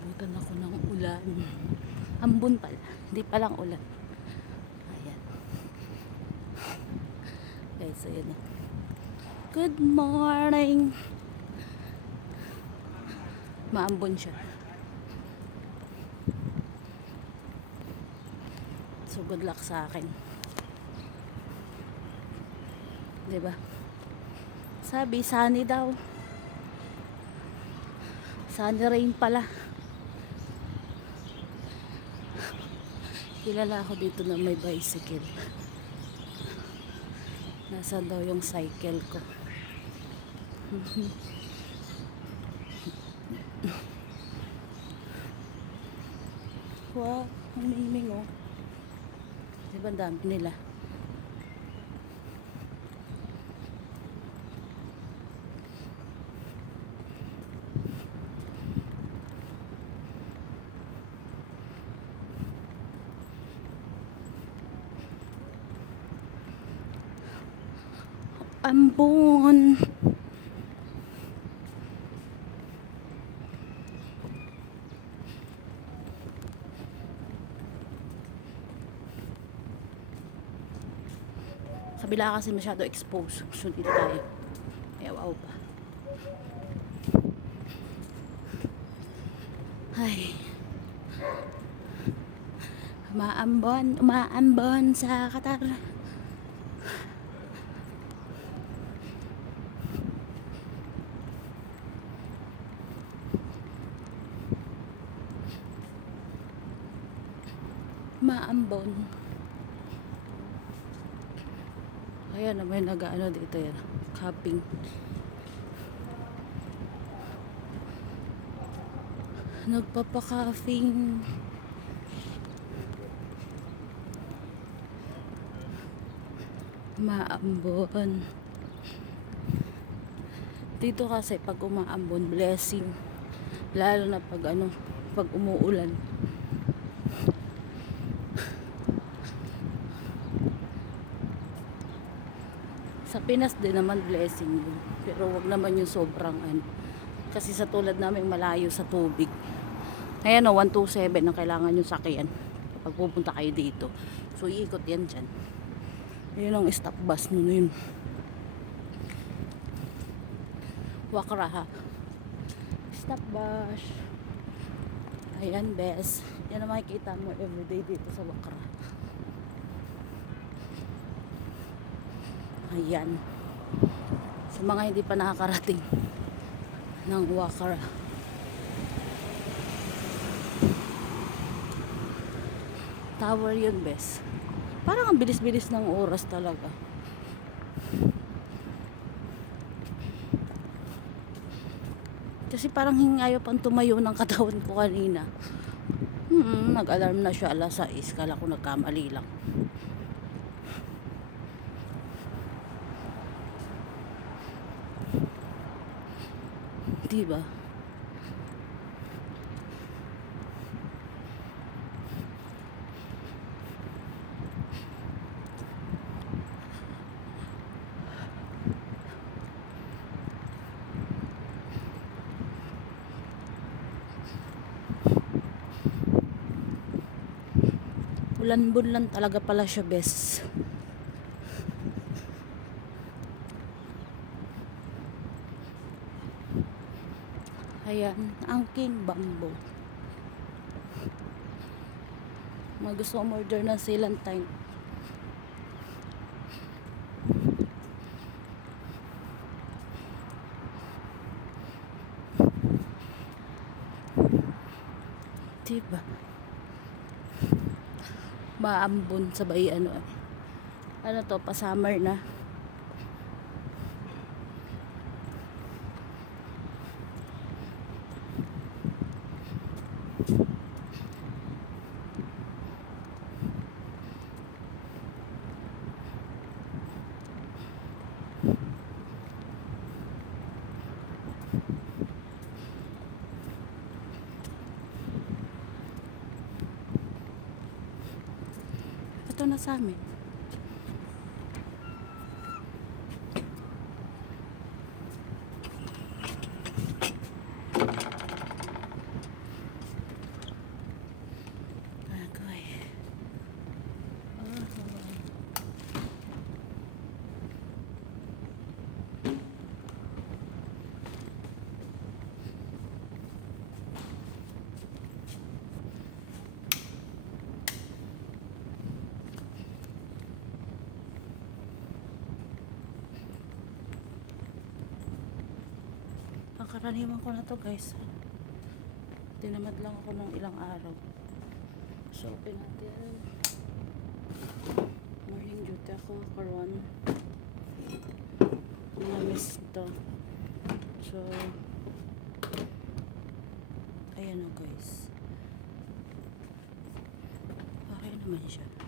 Abutan ako ng ulan. Ambon pala. Hindi palang ulan. Ayan. Guys, ayan na. Good morning. Maambon siya. So good luck sa akin. Diba? Sabi, sunny daw. Sunny rain pala. Kilala ako dito na may bicycle. Nasaan daw yung cycle ko? Wow, ang miming oh. Diba ang dami nila? Ambon. Kabila kasi masyado exposed. So dito tayo. Ay, wow pa. Ay. Umaambon sa Qatar. Maambon. Ayan na may nag-ano dito yan. Camping. Nagpapakafing. Maambon. Dito kasi pag umaambon, blessing. Lalo na pag pag umuulan. Sa Pinas din naman blessing yun. Pero wag naman yung sobrang kasi sa tulad namin malayo sa tubig. Ayan o, 127 ang kailangan yung sakyan pag pupunta kayo dito. So iikot yan dyan. Yun ang stop bus nun yun. Wakra ha. Stop bus. Ayan bes. Yan ang makikita mo everyday dito sa Wakra. Ayan. Sa mga hindi pa nakakarating ng Wakra. Tower yun, bes. Parang ang bilis-bilis ng oras talaga. Kasi parang hingayo pang tumayo ng katawan ko kanina. Nag-alarm na siya alas 6. Kala ko nagkamali lang. Diba? Ulan-bulan talaga pala siya, bes. Ayan, ang King Bamboo. Gusto umorder ng silantine. Diba? Maambon sabay ano to, pa summer na. Ito na sa amin. Karaniwan ko na to guys. Tinamad lang ako ng ilang araw. So open natin. Morning duty ako karon. Miss to. So ayan o guys. Okay naman siya.